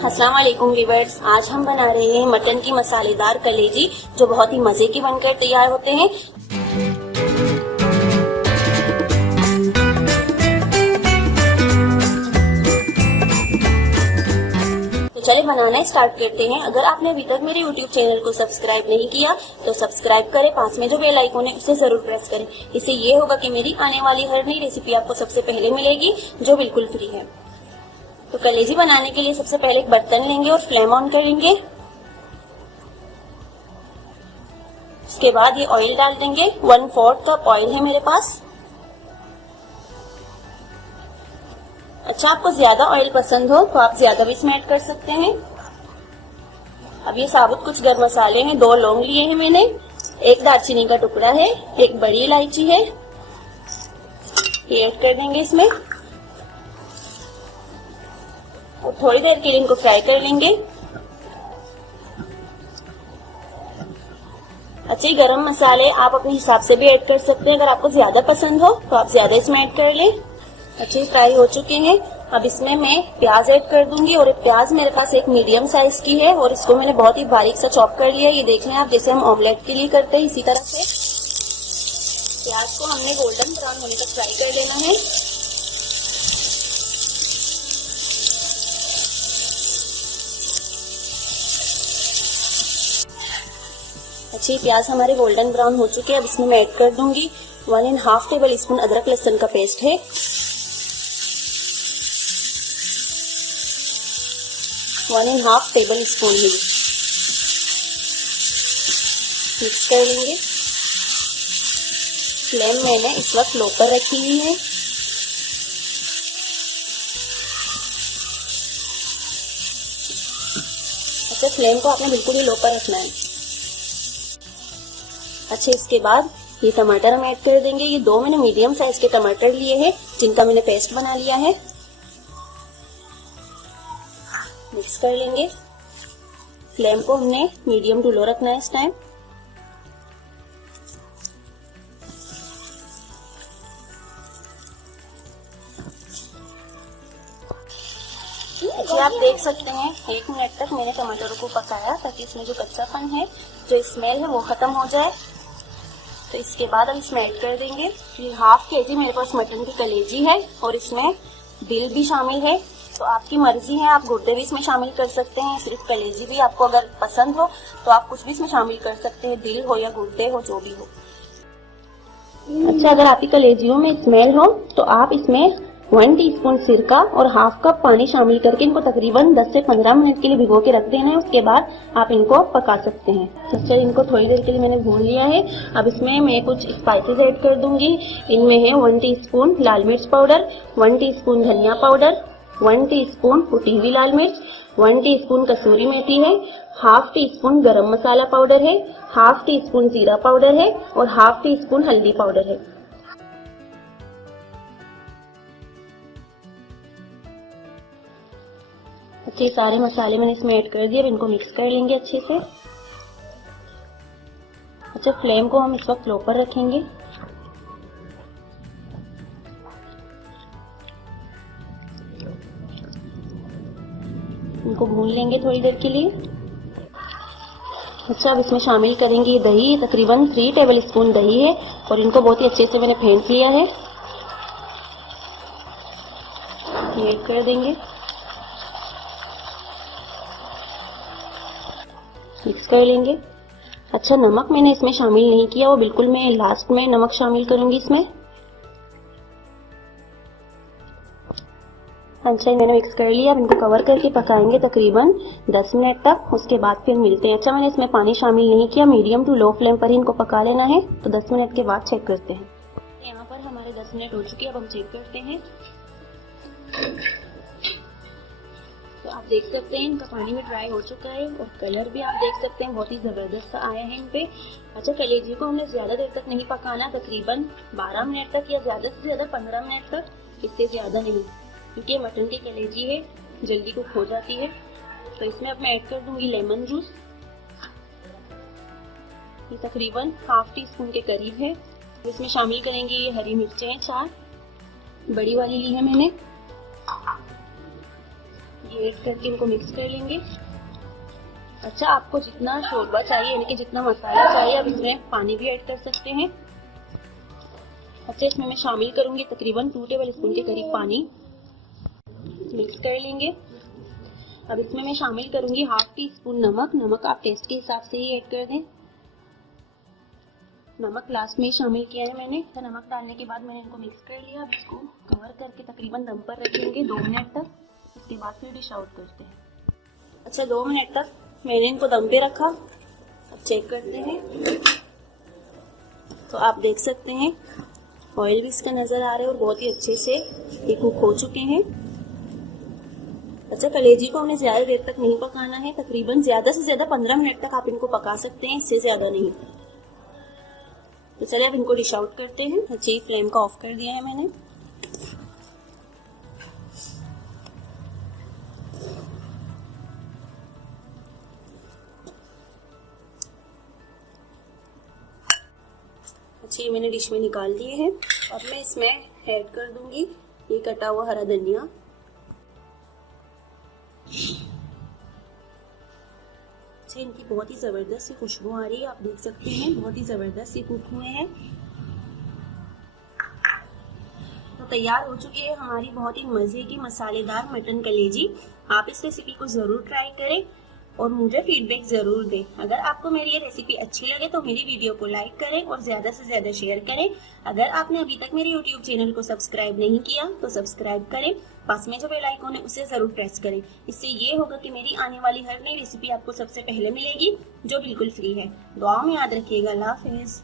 अस्सलाम वालेकुम व्यूअर्स, आज हम बना रहे हैं मटन की मसालेदार कलेजी जो बहुत ही मजे की बनकर तैयार होते हैं। तो चले बनाना स्टार्ट करते हैं। अगर आपने अभी तक मेरे YouTube चैनल को सब्सक्राइब नहीं किया तो सब्सक्राइब करें, पास में जो बेल आइकन है उसे जरूर प्रेस करें। इससे ये होगा कि मेरी आने वाली हर नई रेसिपी आपको सबसे पहले मिलेगी जो बिल्कुल फ्री है। तो कलेजी बनाने के लिए सबसे पहले एक बर्तन लेंगे और फ्लेम ऑन करेंगे। उसके बाद ये ऑयल डाल देंगे। 1/4 कप ऑयल है मेरे पास। अच्छा, आपको ज्यादा ऑयल पसंद हो तो आप ज्यादा भी इसमें ऐड कर सकते हैं। अब ये साबुत कुछ गर्म मसाले हैं। 2 लौंग लिए हैं मैंने, 1 दालचीनी का टुकड़ा है, 1 बड़ी इलायची है, ये ऐड कर देंगे इसमें और थोड़ी देर के लिए इनको फ्राई कर लेंगे। अच्छे गरम मसाले आप अपने हिसाब से भी ऐड कर सकते हैं। अगर आपको ज्यादा पसंद हो तो आप ज्यादा इसमें ऐड कर लें। अच्छे फ्राई हो चुके हैं। अब इसमें मैं प्याज ऐड कर दूंगी और प्याज मेरे पास एक मीडियम साइज की है और इसको मैंने बहुत ही बारीक सा चॉप कर लिया। ये देख लें आप, जैसे हम ऑमलेट के लिए करते हैं इसी तरह से प्याज को हमने गोल्डन ब्राउन होने तक फ्राई कर लेना है। अच्छी प्याज हमारे गोल्डन ब्राउन हो चुके हैं। अब इसमें मैं ऐड कर दूंगी 1.5 टेबल स्पून अदरक लहसुन का पेस्ट है। 1.5 टेबल स्पून ही मिक्स कर लेंगे। फ्लेम मैंने इस वक्त लो पर रखी हुई है। अच्छा, फ्लेम को आपने बिल्कुल ही लो पर रखना है। अच्छा, इसके बाद ये टमाटर हम ऐड कर देंगे। ये 2 मैंने मीडियम साइज के टमाटर लिए हैं जिनका मैंने पेस्ट बना लिया है। मिक्स कर लेंगे। फ्लेम को हमने मीडियम टू लो रखना है इस टाइम। आप देख सकते हैं 1 मिनट तक मैंने टमाटरों को पकाया ताकि इसमें जो कच्चापन है, जो स्मेल है वो खत्म हो जाए। तो इसके बाद हम इसमें ऐड कर देंगे। ये 1/2 केजी मेरे पास मटन की कलेजी है और इसमें दिल भी शामिल है। तो आपकी मर्जी है, आप गुर्दे भी इसमें शामिल कर सकते हैं, सिर्फ कलेजी भी आपको अगर पसंद हो तो आप कुछ भी इसमें शामिल कर सकते हैं, दिल हो या गुर्दे हो, जो भी हो। अच्छा, अगर आपकी कलेजियों में स्मेल हो तो आप इसमें 1 टीस्पून सिरका और 1/2 कप पानी शामिल करके इनको तकरीबन 10 से 15 मिनट के लिए भिगो के रख देना है। उसके बाद आप इनको पका सकते हैं। अच्छा, इनको थोड़ी देर के लिए मैंने भून लिया है। अब इसमें मैं कुछ स्पाइसेस ऐड कर दूंगी। इनमें है 1 टीस्पून लाल मिर्च पाउडर, 1 टीस्पून धनिया पाउडर, 1 टीस्पून कुटी हुई लाल मिर्च, 1 टीस्पून कसूरी मेथी है, 1/2 टीस्पून गरम मसाला पाउडर है, 1/2 टीस्पून जीरा पाउडर है और 1/2 टीस्पून हल्दी पाउडर है। अच्छे सारे मसाले मैंने इसमें ऐड कर दिए। अब इनको मिक्स कर लेंगे अच्छे से। अच्छा, फ्लेम को हम इस वक्त लो पर रखेंगे। इनको भून लेंगे थोड़ी देर के लिए। अच्छा, अब इसमें शामिल करेंगे दही। तकरीबन 3 टेबल स्पून दही है और इनको बहुत ही अच्छे से मैंने फेंट लिया है। ये ऐड कर देंगे, मिक्स कर लेंगे। अच्छा, नमक मैंने इसमें शामिल नहीं किया, वो बिल्कुल मैं लास्ट में नमक शामिल करूंगी इसमें। अच्छा, मैंने मिक्स कर लिया। अब इनको कवर करके पकाएंगे तकरीबन 10 मिनट तक। उसके बाद फिर मिलते हैं। अच्छा, मैंने इसमें पानी शामिल नहीं किया, मीडियम टू लो फ्लेम पर ही इनको पका लेना है। तो 10 मिनट के बाद चेक करते हैं। यहाँ पर हमारे 10 मिनट हो चुके हैं। अब हम चेक करते हैं। तो आप देख सकते हैं इनका पानी में ड्राई हो चुका है और कलर भी आप देख सकते हैं बहुत ही जबरदस्त आया है इन पे। अच्छा, कलेजी को हमने ज्यादा देर तक नहीं पकाना, तकरीबन 12 मिनट तक या ज्यादा से ज्यादा 15 मिनट तक, इससे ज्यादा नहीं, क्योंकि मटन की कलेजी है, जल्दी कुक हो जाती है। तो इसमें अब मैं ऐड कर दूंगी लेमन जूस। ये तकरीबन 1/2 टीस्पून के करीब है। इसमें शामिल करेंगे ये हरी मिर्चें 4 बड़ी वाली ली है मैंने, ये ऐड करके इनको मिक्स कर लेंगे। अच्छा, आपको जितना शोरबा चाहिए यानी कि जितना मसाला चाहिए आप इसमें पानी भी ऐड कर सकते हैं। अच्छा, इसमें मैं शामिल करूंगी तकरीबन 2 टेबल स्पून के करीब पानी। मिक्स कर लेंगे। अब इसमें मैं शामिल करूंगी हाफ टी स्पून नमक। नमक आप टेस्ट के हिसाब से ही ऐड कर दें। नमक लास्ट में ही शामिल किया है मैंने। तो नमक डालने के बाद मैंने इनको मिक्स कर लिया। अब इसको कवर करके तकरीबन दम पर रखेंगे 2 मिनट तक। उसके बाद फिर डिश आउट करते हैं। अच्छा, 2 मिनट तक मैंने इनको दम पे रखा। अब चेक करते हैं। तो आप देख सकते हैं ऑयल भी इसका नजर आ रहा है और बहुत ही अच्छे से ये कुक हो चुके हैं। अच्छा, कलेजी को हमने ज्यादा देर तक नहीं पकाना है। तकरीबन ज्यादा से ज्यादा 15 मिनट तक आप इनको पका सकते हैं, इससे ज्यादा नहीं। तो चलिए अब इनको डिश आउट करते हैं। अच्छी फ्लेम का ऑफ कर दिया है मैंने। अच्छी मैंने डिश में निकाल दिए हैं। अब मैं इसमें ऐड कर दूंगी ये कटा हुआ हरा धनिया। अच्छा, इनकी बहुत ही जबरदस्त सी खुशबू आ रही है, आप देख सकते हैं बहुत ही जबरदस्त ये कुक हुए हैं। तो तैयार हो चुकी है हमारी बहुत ही मजे की मसालेदार मटन कलेजी। आप इस रेसिपी को जरूर ट्राई करें और मुझे फीडबैक जरूर दें। अगर आपको मेरी ये रेसिपी अच्छी लगे तो मेरी वीडियो को लाइक करें और ज्यादा से ज्यादा शेयर करें। अगर आपने अभी तक मेरे यूट्यूब चैनल को सब्सक्राइब नहीं किया तो सब्सक्राइब करें। पास में जो बेल आइकॉन है उसे जरूर प्रेस करें। इससे ये होगा कि मेरी आने वाली हर नई रेसिपी आपको सबसे पहले मिलेगी, जो बिल्कुल फ्री है। दुआ में याद रखिएगा। अल्लाह हाफिज।